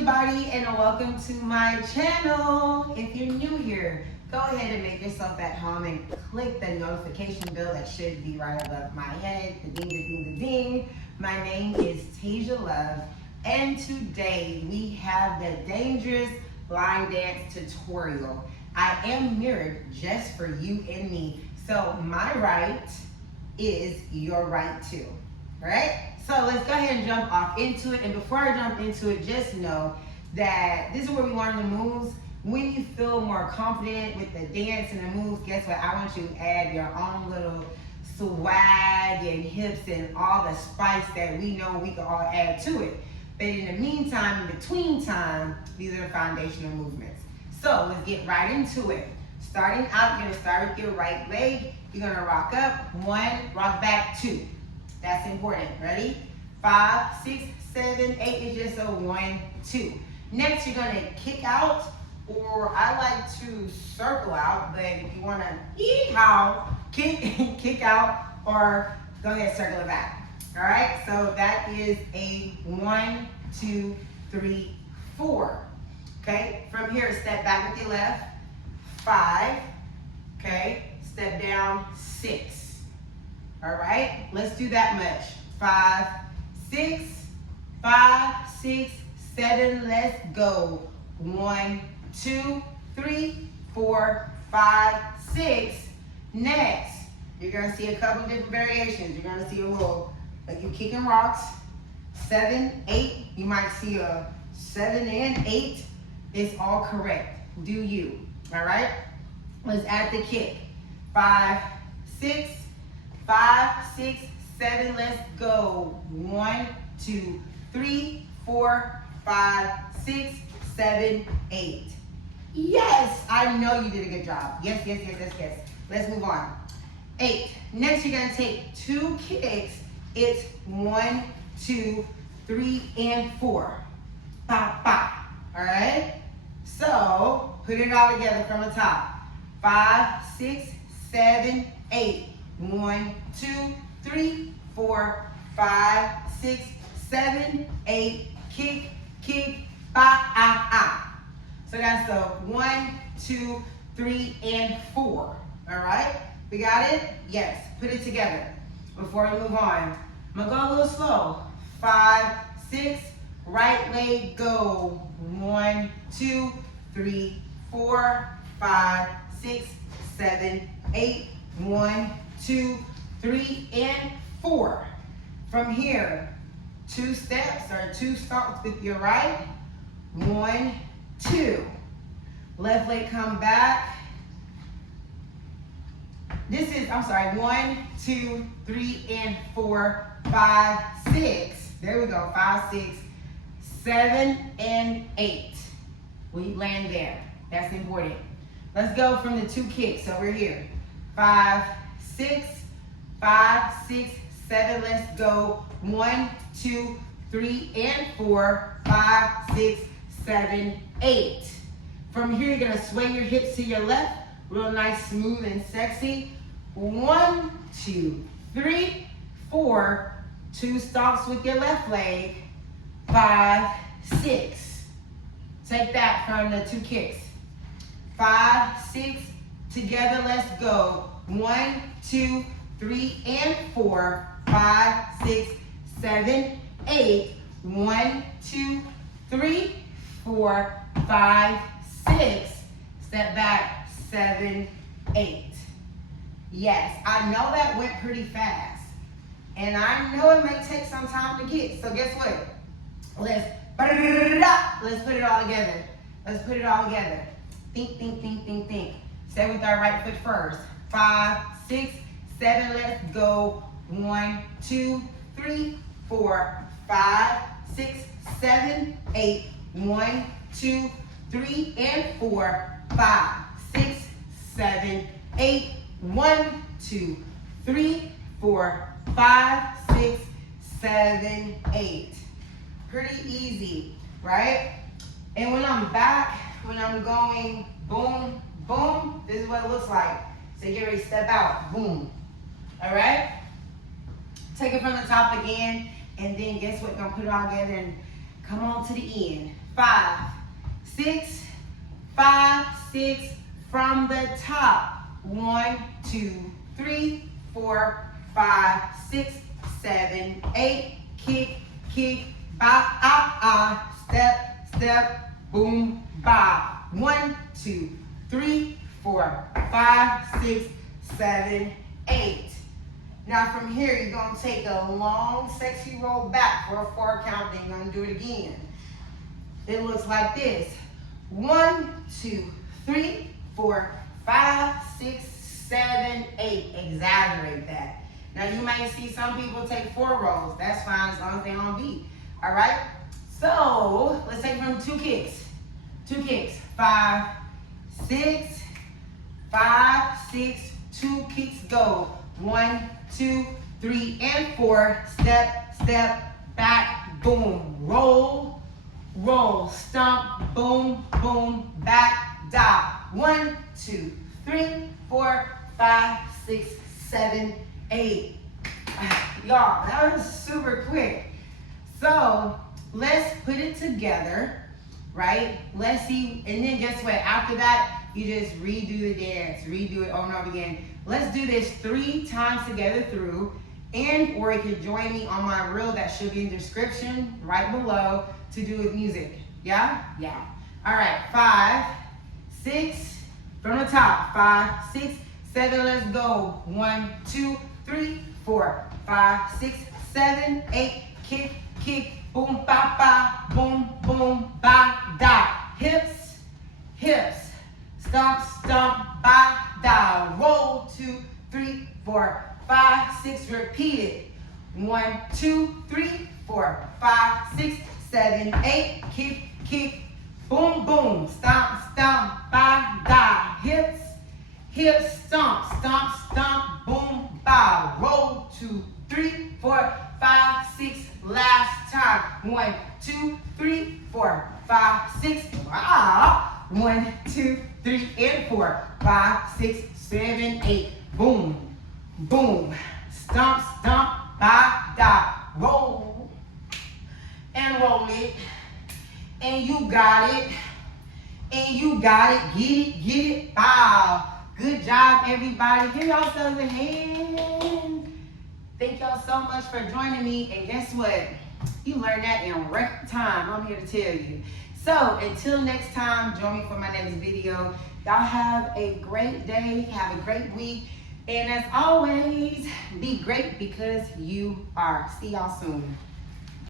everybody, and welcome to my channel. If you're new here, go ahead and make yourself at home and click the notification bell that should be right above my head. The ding, the ding, the ding. My name is Tasia Love, and today we have the dangerous line dance tutorial. I am mirrored just for you and me. So my right is your right too, right? So let's go ahead and jump off into it. And before I jump into it, just know that this is where we learn the moves. When you feel more confident with the dance and the moves, guess what? I want you to add your own little swag and hips and all the spice that we know we can all add to it. But in the meantime, in between time, these are the foundational movements. So let's get right into it. Starting out, you're gonna start with your right leg. You're gonna rock up, 1, rock back, 2. That's important. Ready? 5, 6, 7, 8 is just a 1, 2. Next, you're gonna kick out, or I like to circle out, but if you wanna yeehaw, kick out, or go ahead, circle it back. All right, so that is a 1, 2, 3, 4. Okay, from here, step back with your left, 5, okay, step down, 6. All right, let's do that much. 5, 6, 5, 6, 7, let's go. 1, 2, 3, 4, 5, 6. Next, you're gonna see a couple different variations. You're gonna see a little, like you kicking rocks. 7, 8, you might see a 7 and 8. It's all correct, do you, all right? Let's add the kick. 5, 6, 5, 6, 7, let's go. 1, 2, 3, 4, 5, 6, 7, 8. Yes, I know you did a good job. Yes, yes, yes, yes, yes. Let's move on. 8. Next, you're gonna take 2 kicks. It's 1, 2, 3, and 4. Ba, ba. All right? So, put it all together from the top. 5, 6, 7, 8. 1, 2, 3, 4, 5, 6, 7, 8. Kick, kick, ba, ah, ah. So that's a 1, 2, 3, and 4. All right? We got it? Yes. Put it together. Before we move on, I'm gonna go a little slow. 5, 6, right leg, go. 1, 2, 3, 4, 5, 6, 7, 8. 1, 2, 3, and 4. From here, 2 steps or 2 stomps with your right. 1, 2. Left leg come back. This is, I'm sorry, 1, 2, 3, and 4, 5, 6. There we go, 5, 6, 7, and 8. We land there. That's important. Let's go from the 2 kicks over here. 5, 6, 5, 6, 7, let's go. 1, 2, 3, and 4, 5, 6, 7, 8. From here, you're gonna sway your hips to your left, real nice, smooth, and sexy. 1, 2, 3, 4, 2 stomps with your left leg. 5, 6. Take that from the 2 kicks. 5, 6, together, let's go. 1, 2, 3, and 4, 5, 6, 7, 8. 1, 2, 3, 4, 5, 6. Step back, 7, 8. Yes, I know that went pretty fast. And I know it may take some time to get. So guess what? Let's put it all together. Let's put it all together. Think, think, think, think, think. Stay with our right foot first. 5, 6, 7, let's go. 1, 2, 3, 4, 5, 6, 7, 8. 1, 2, 3, and 4, 5, 6, 7, 8. 1, 2, 3, 4, 5, 6, 7, 8. Pretty easy, right? And when I'm back, when I'm going boom, boom, this is what it looks like. So get ready to step out, boom. All right? Take it from the top again, and then guess what? Gonna put it all together and come on to the end. 5, 6, 5, 6 from the top. 1, 2, 3, 4, 5, 6, 7, 8. Kick, kick, bop, step, step, boom, bop. 1, 2, 3, 4, 5, 6, 7, 8. Now from here, you're gonna take a long, sexy roll back for a 4 count, then you're gonna do it again. It looks like this. 1, 2, 3, 4, 5, 6, 7, 8. Exaggerate that. Now you might see some people take 4 rolls. That's fine as long as they're on beat. All right? So let's take from 2 kicks. 2 kicks. 5, 6, 5, 6, 2 kicks go. 1, 2, 3, and 4. Step, step, back, boom. Roll, roll, stomp, boom, boom, back, dot. 1, 2, 3, 4, 5, 6, 7, 8. Y'all, that was super quick. So let's put it together, right? Let's see, and then guess what? After that, you just redo the dance, redo it over and over again. Let's do this 3 times together through, and or you can join me on my reel that should be in the description right below to do with music. Yeah? Yeah. All right, 5, 6, from the top. 5, 6, 7, let's go. 1, 2, 3, 4, 5, 6, 7, 8. Kick, kick, boom, ba, ba, boom, boom, ba, da. Hips, hips. Stomp, stomp, ba, da. Roll, 2, 3, 4, 5, 6. Repeat it. 1, 2, 3, 4, 5, 6, 7, 8. Kick, kick, boom, boom. Stomp, stomp, ba, da. Hips, hips, stomp, stomp, stomp, boom, ba. Roll, 2, 3, 4, 5, 6. Last time. 1, 2, 3, 4, 5, 6. Ah. 1, 2, 3, and 4, 5, 6, 7, 8. Boom, boom. Stomp, stomp, ba, da. Roll and roll it. And you got it. And you got it. Get it, get it. Wow. Good job, everybody. Give yourselves a hand. Thank y'all so much for joining me. And guess what? You learned that in record time. I'm here to tell you. So until next time, join me for my next video. Y'all have a great day. Have a great week. And as always, be great because you are. See y'all soon.